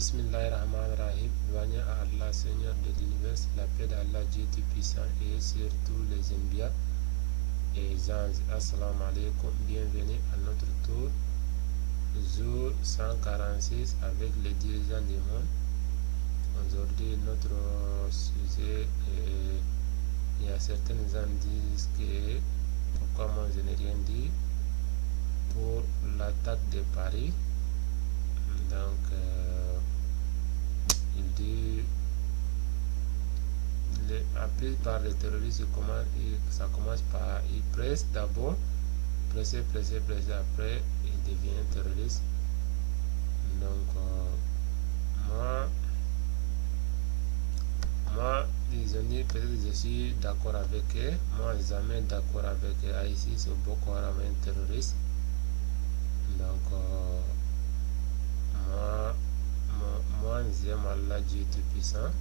Bismillahirrahmanirrahim. Louange à Allah, Seigneur de l'univers, la paix d'Allah, Dieu Tout-Puissant, et sur tous les enbias et anges. Assalamu alaikum. Bienvenue à notre tour, jour 146 avec les dirigeants du monde. Aujourd'hui, notre sujet est, il y a certains gens disent que pourquoi moi je n'ai rien dit pour l'attaque de Paris. Donc, il dit appelé par les terroristes, ça commence par il presse d'abord, presser, après il devient terroriste. Donc, moi, ils ont dit peut-être je suis d'accord avec eux. Moi, jamais d'accord avec eux. Ici, c'est Boko Haram un terroriste. Donc, moi, j'aime Allah, Dieu Tout-Puissant,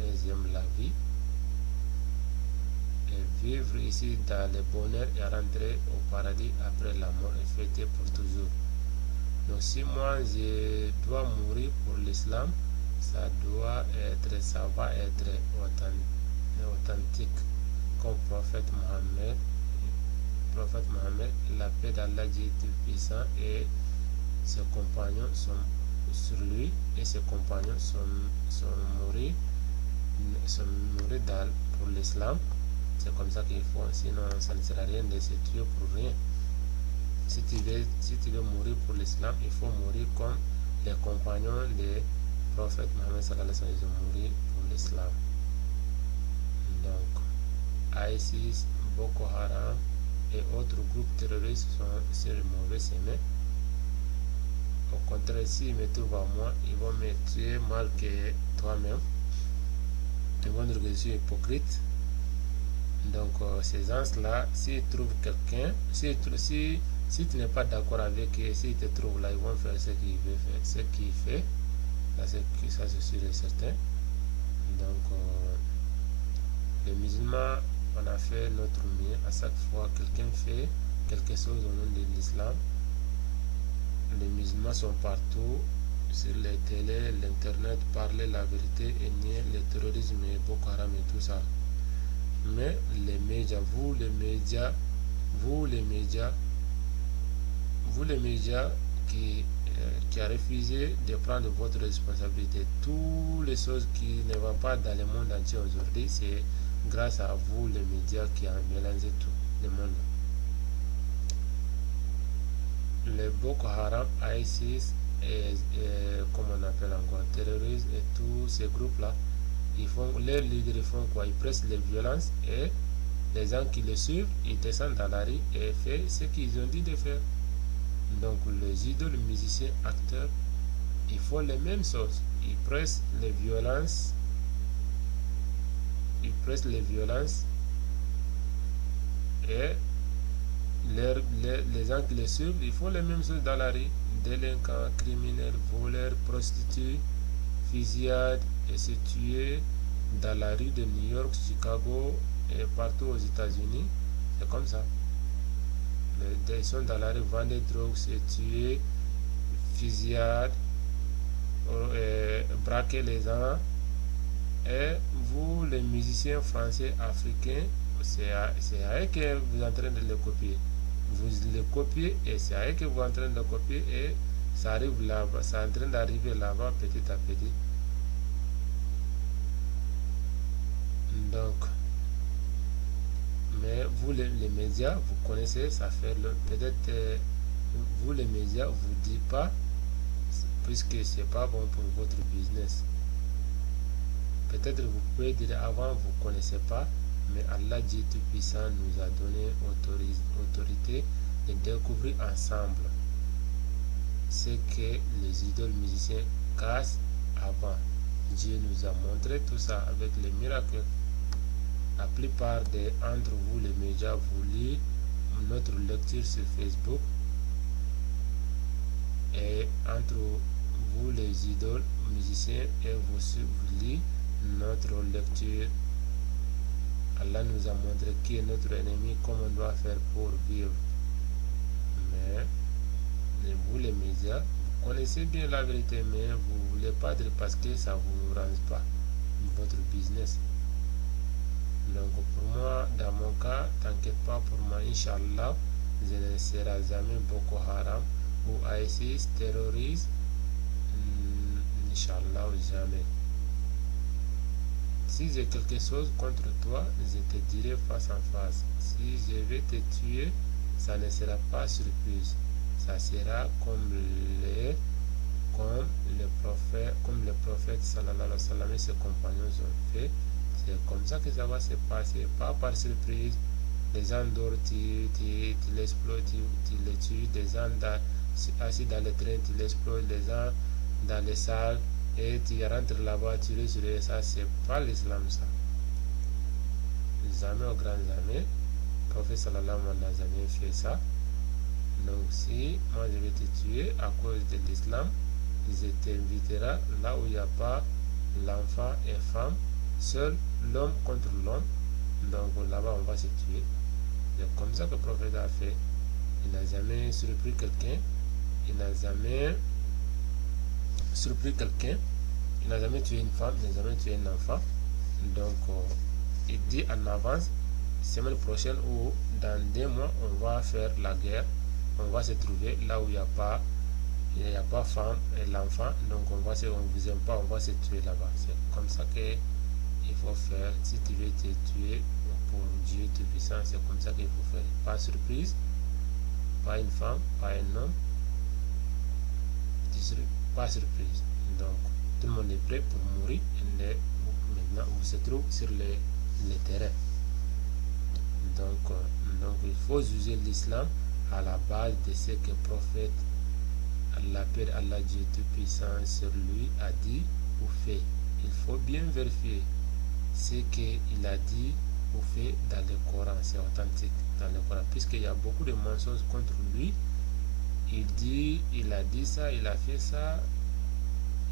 et j'aime la vie. Et vivre ici dans le bonheur et rentrer au paradis après la mort et fêter pour toujours. Donc, si moi je dois mourir pour l'islam, ça va être authentique comme prophète Mohammed. La paix d'Allah, Dieu Tout-Puissant, et ses compagnons sont sur lui, et ses compagnons sont morts pour l'islam. C'est comme ça qu'il faut, sinon ça ne sert à rien de se tuer pour rien. Si tu veux mourir pour l'islam, il faut mourir comme les compagnons des prophètes Mohammed sallallahu alayhi wa sallam, ils ont mouru pour l'islam. Donc, ISIS, Boko Haram et autres groupes terroristes sont sur le mauvais chemin. Au contraire, s'ils me trouvent à moi, ils vont me tuer mal que toi-même. Ils vont dire que je suis hypocrite. Donc, ces gens-là, s'ils trouvent quelqu'un, si tu n'es pas d'accord avec eux, s'ils te trouvent là, ils vont faire ce qu'ils veulent faire, ce qu'il fait. Ça c'est sûr et certain. Donc, les musulmans, on a fait notre mieux. À chaque fois que quelqu'un fait quelque chose au nom de l'islam, les musulmans sont partout, sur les télés, l'internet, parler la vérité et nier le terrorisme et Boko Haram et tout ça. Mais les médias, vous les médias qui a refusé de prendre votre responsabilité, toutes les choses qui ne vont pas dans le monde entier aujourd'hui, c'est grâce à vous les médias qui ont mélangé tout le monde. Le Boko Haram, ISIS et comme on appelle encore terroristes et tous ces groupes-là, les leaders font quoi? Ils pressent les violences et les gens qui les suivent, ils descendent dans la rue et font ce qu'ils ont dit de faire. Donc les idoles, musiciens, acteurs, ils font les mêmes choses. Ils pressent les violences. Et les gens qui les suivent, ils font les mêmes choses dans la rue. Délinquants, criminels, voleurs, prostituées, fusillades, et se tuer dans la rue de New York, Chicago et partout aux États-Unis. C'est comme ça. Ils sont dans la rue, vendent des drogues, se tuer, fusillades, braquer les gens. Et vous, les musiciens français, africains, c'est à eux que vous êtes en train de le copier. Vous le copiez et c'est à eux que vous êtes en train de le copier, et ça arrive là-bas, c'est en train d'arriver là-bas petit à petit. Donc, mais vous les médias, vous connaissez, ça fait peut-être vous les médias, vous dites pas, puisque c'est pas bon pour votre business. Peut-être vous pouvez dire avant, vous connaissez pas, mais Allah Dieu Tout-Puissant nous a donné autorité de découvrir ensemble ce que les idoles musiciens cachent avant. Dieu nous a montré tout ça avec les miracles. La plupart d'entre vous, les médias, vous lisez notre lecture sur Facebook, et entre vous, les idoles musiciens, et vous lisez notre lecture. Allah nous a montré qui est notre ennemi, comment on doit faire pour vivre. Mais vous, les médias, connaissez bien la vérité, mais vous ne voulez pas dire parce que ça ne vous range pas votre business. Donc pour moi, dans mon cas, t'inquiète pas pour moi, Inch'Allah, je ne serai jamais Boko Haram ou ISIS terroriste. Inch'Allah, jamais. Si j'ai quelque chose contre toi, je te dirai face en face. Si je vais te tuer, ça ne sera pas surprise. Ça sera comme le prophète sallallahu alayhi wa sallam et ses compagnons ont fait. C'est comme ça que ça va se passer, pas par surprise. Les gens dorment, tu l'exploses, tu les tues. Des gens assis dans le train, tu l'exploses. Les gens dans les salles, et tu rentres là-bas, tu les sur ça, c'est pas l'islam ça. Jamais au grand jamais. Le prophète sallallahu alayhi wa sallam n'a jamais fait ça. Donc si moi je vais te tuer à cause de l'islam, je t'inviterai là où il n'y a pas l'enfant et femme, seul l'homme contre l'homme. Donc là-bas on va se tuer. C'est comme ça que le prophète a fait. Il n'a jamais surpris quelqu'un. Il n'a jamais surpris quelqu'un. Il n'a jamais tué une femme. Il n'a jamais tué un enfant. Donc il dit en avance, semaine prochaine ou dans 2 mois, on va faire la guerre. On va se trouver là où il n'y a pas femme et l'enfant. Donc on vous aime pas, on va se tuer là-bas. C'est comme ça que il faut faire. Si tu veux te tuer pour Dieu Tout-Puissant, c'est comme ça qu'il faut faire. Pas surprise, pas une femme, pas un homme, pas surprise. Donc tout le monde est prêt pour mourir. Et maintenant on se trouve sur le terrain. Donc il faut juger l'islam à la base de ce que le prophète, la paix d'Allah Dieu Tout-Puissant sur lui, a dit ou fait. Il faut bien vérifier ce qu'il a dit ou fait dans le Coran. C'est authentique dans le Coran, puisqu'il y a beaucoup de mensonges contre lui. Il a dit ça, il a fait ça,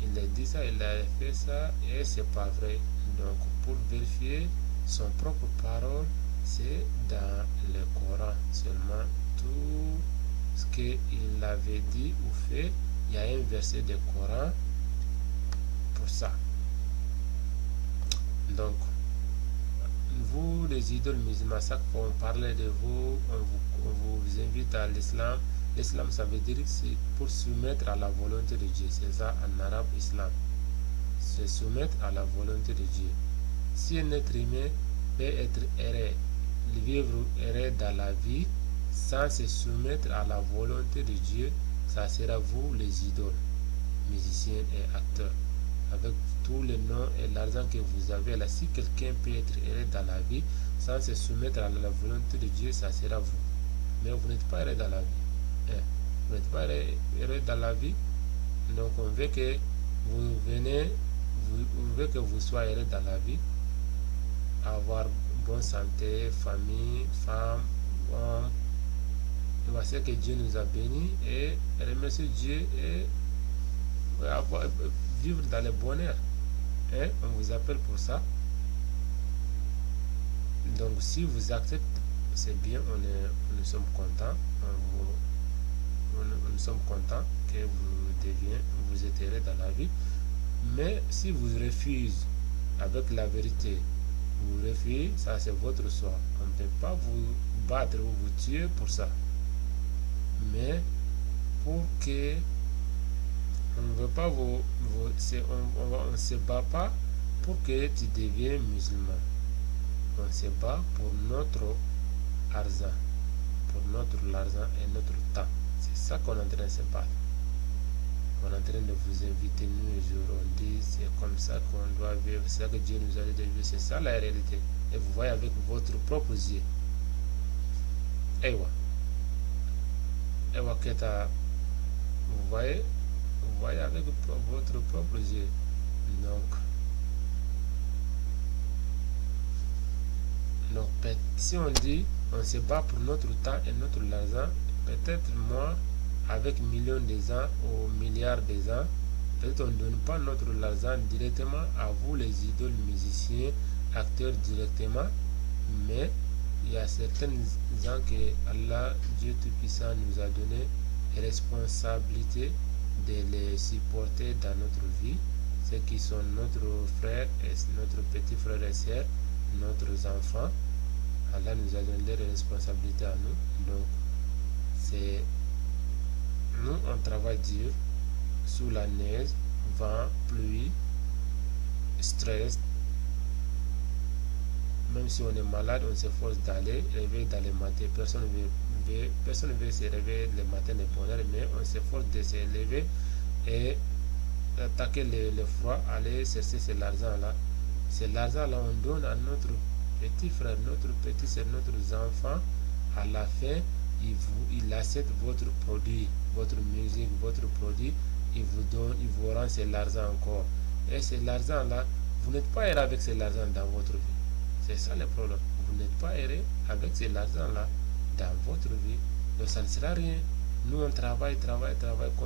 il a dit ça, il a fait ça, et c'est pas vrai. Donc pour vérifier son propre parole, c'est dans le Coran seulement. Tout ce qu'il avait dit ou fait, il y a un verset de Coran pour ça. Donc vous les idoles musulmans, chaque fois on parlait de vous, on vous invite à l'islam. L'islam, ça veut dire que c'est pour soumettre à la volonté de Dieu. C'est ça en arabe, islam. Se soumettre à la volonté de Dieu. Si un être humain peut être erré, vivre erré dans la vie, sans se soumettre à la volonté de Dieu, ça sera vous les idoles, musiciens et acteurs. Avec tous les noms et l'argent que vous avez là, si quelqu'un peut être erré dans la vie, sans se soumettre à la volonté de Dieu, ça sera vous. Mais vous n'êtes pas erré dans la vie. Vous n'êtes pas erré dans la vie. Donc on veut que on veut que vous soyez erré dans la vie, avoir bonne santé, famille, femme, homme. Et voici que Dieu nous a bénis et remercier Dieu et vivre dans le bonheur. On vous appelle pour ça. Donc si vous acceptez, c'est bien, nous sommes contents. Nous sommes contents que vous êtes erré dans la vie. Mais si vous refusez avec la vérité, vous refusez, ça c'est votre choix. On ne peut pas vous battre ou vous tuer pour ça. Mais pour que on ne veut pas on se bat pas pour que tu deviennes musulman. On se bat pour notre argent, l'argent et notre temps. C'est ça qu'on est en train de se battre. On est en train de vous inviter, nous aujourd'hui, c'est comme ça qu'on doit vivre, c'est ça que Dieu nous a dit de vivre, c'est ça la réalité. Et vous voyez avec votre propre yeux. Ewa, Keta, vous voyez avec votre propre yeux. Donc si on dit on se bat pour notre temps et notre argent, peut-être moi, avec millions de ans ou milliards de ans, peut-être on ne donne pas notre argent directement à vous les idoles musiciens, acteurs directement, mais il y a certains gens que Allah, Dieu Tout-Puissant, nous a donné responsabilité de les supporter dans notre vie, ceux qui sont notre frère et notre petit frère et sœur, notre enfants. Allah nous a donné des responsabilités à nous. Donc, c'est nous, on travaille dur sous la neige, vent, pluie, stress. Même si on est malade, on s'efforce d'aller réveiller dans les matins. Personne ne veut se réveiller le matin de bonheur, mais on s'efforce de se lever et attaquer le froid, aller chercher cet argent-là. C'est l'argent-là on donne à notre petit frère, notre petit soeur, notre enfant. À la fin, il achète votre produit, votre musique, votre produit. Il vous donne, il vous rend cet argent encore. Et c'est l'argent-là, vous n'êtes pas heureux avec cet argent dans votre vie. C'est ça le problème. Vous n'êtes pas heureux avec cet argent-là dans votre vie. Donc ça ne sert à rien. Nous, on travaille comme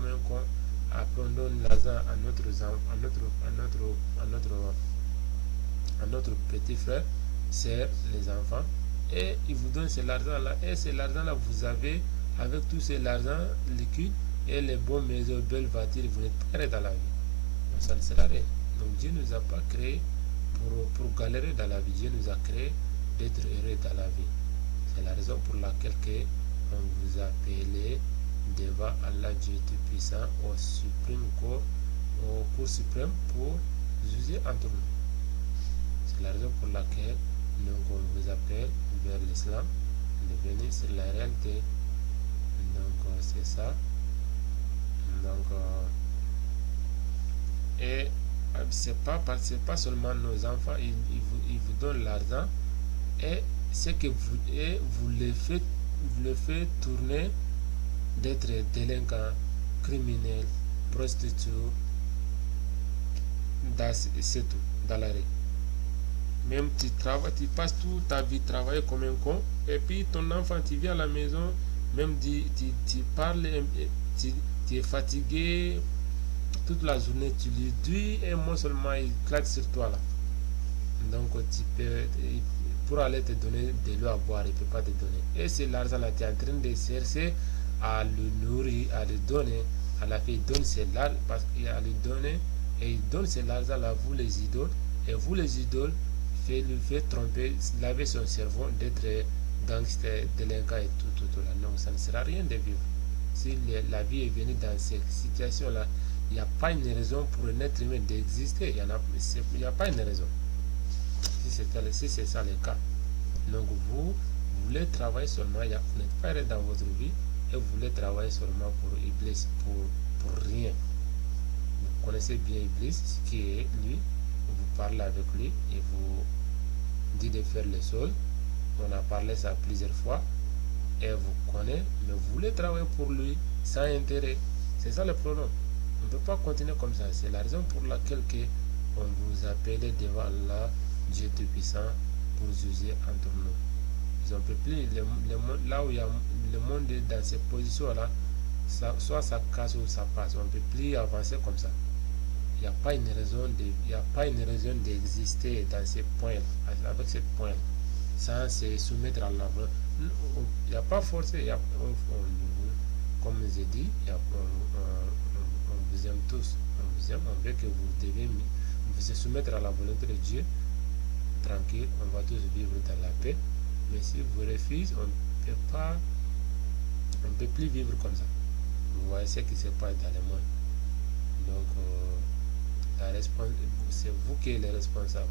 un con. Après, on donne l'argent à notre petit frère, c'est les enfants. Et ils vous donnent cet argent-là. Et cet argent-là, vous avez, avec tout cet argent liquide et les bonnes maisons, belles voitures, vous n'êtes pas heureux dans la vie. Donc ça ne sert à rien. Donc Dieu ne nous a pas créé pour galérer dans la vie. Dieu nous a créé d'être heureux dans la vie. C'est la raison pour laquelle on vous a appelé devant Allah Dieu Tout-Puissant au suprême cours, au cours suprême pour juger entre nous. C'est la raison pour laquelle on vous appelle vers l'islam, de venir sur la réalité. Donc c'est ça. Donc et c'est pas seulement nos enfants, ils vous donnent l'argent et c'est que vous les faites tourner d'être délinquants, criminels, prostituées, c'est tout, dans la rue. Même tu travailles, tu passes toute ta vie travailler comme un con, et puis ton enfant, tu viens à la maison, même tu parles, tu es fatigué toute la journée, tu lui dis un mot seulement, il claque sur toi là. Donc pour aller te donner de l'eau à boire, il ne peut pas te donner. Et c'est l'argent là, tu es en train de chercher à le nourrir, à le donner. À la fin, il donne ses larmes parce qu'il a le donner et il donne ses l'argent là, vous les idoles. Et vous les idoles, lui fait tromper, laver son cerveau d'être gangster, délinquant et tout là. Non, ça ne sert à rien de vivre. Si la vie est venue dans cette situation là, il n'y a pas une raison pour un être humain d'exister. Il n'y a pas une raison. Si c'est ça le cas. Donc vous voulez travailler seulement, vous n'êtes pas heureux dans votre vie et vous voulez travailler seulement pour Iblis, pour rien. Vous connaissez bien Iblis, ce qui est lui, vous parlez avec lui et vous dites de faire le sol. On a parlé ça plusieurs fois et vous connaissez, mais vous voulez travailler pour lui sans intérêt. C'est ça le problème. On ne peut pas continuer comme ça. C'est la raison pour laquelle on vous appelle devant Allah, Dieu Tout-Puissant, pour juger entre nous. Ils ont peuplé là où il y a le monde est dans ces positions-là, soit ça casse ou ça passe. On ne peut plus avancer comme ça. Il n'y a pas une raison d'exister dans ces points, avec ce point, sans se soumettre à la volonté. Il n'y a pas forcé. Comme j'ai dit, on vous aime tous. On vous aime, on veut que vous devez vous soumettre à la volonté de Dieu. Tranquille, on va tous vivre dans la paix. Mais si vous refusez, on ne peut plus vivre comme ça. Vous voyez ce qui se passe dans le monde. Donc, c'est vous qui êtes les responsables.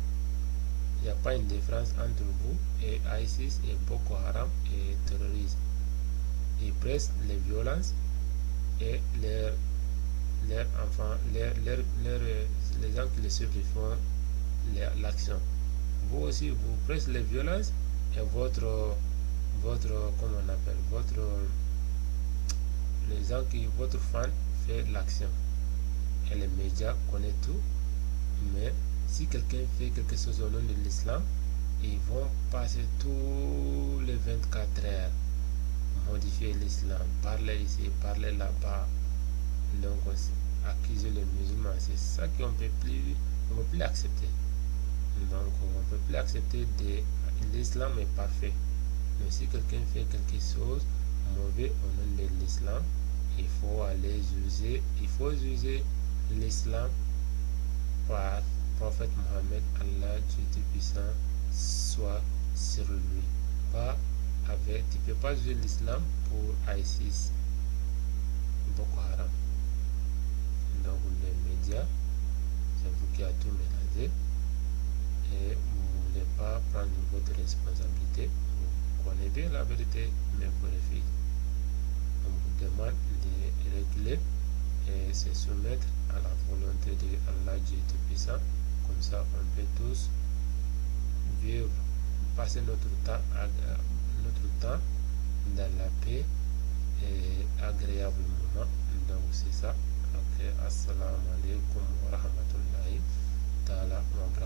Il n'y a pas une différence entre vous et ISIS et Boko Haram et terrorisme. Ils pressent les violences et leurs enfants, les gens qui les suivent font l'action. Vous aussi, vous pressez les violences et votre comment on appelle, votre fan fait l'action. Et les médias connaissent tout, mais si quelqu'un fait quelque chose au nom de l'islam, ils vont passer tous les 24 heures modifier l'islam, parler ici, parler là-bas. Donc accuser les musulmans, c'est ça qu'on ne peut plus accepter. Donc on ne peut plus accepter l'islam est parfait. Mais si quelqu'un fait quelque chose mauvais au nom de l'islam, il faut user l'islam par prophète Mohammed, Allah, Dieu Tout-Puissant, soit sur lui. Tu ne peux pas user l'islam pour ISIS, Boko Haram. Donc les médias, c'est vous qui avez tout mélangé et vous ne voulez pas prendre votre responsabilité. Vous connaissez bien la vérité, mais vous refusez. On vous demande de reculer et se soumettre à la volonté de Allah, Dieu Tout-Puissant. Comme ça, on peut tous vivre, passer notre temps dans la paix et agréablement. Donc c'est ça. Donc, assalamu alaikum wa rahmatullahi ta'ala wa barakatuh.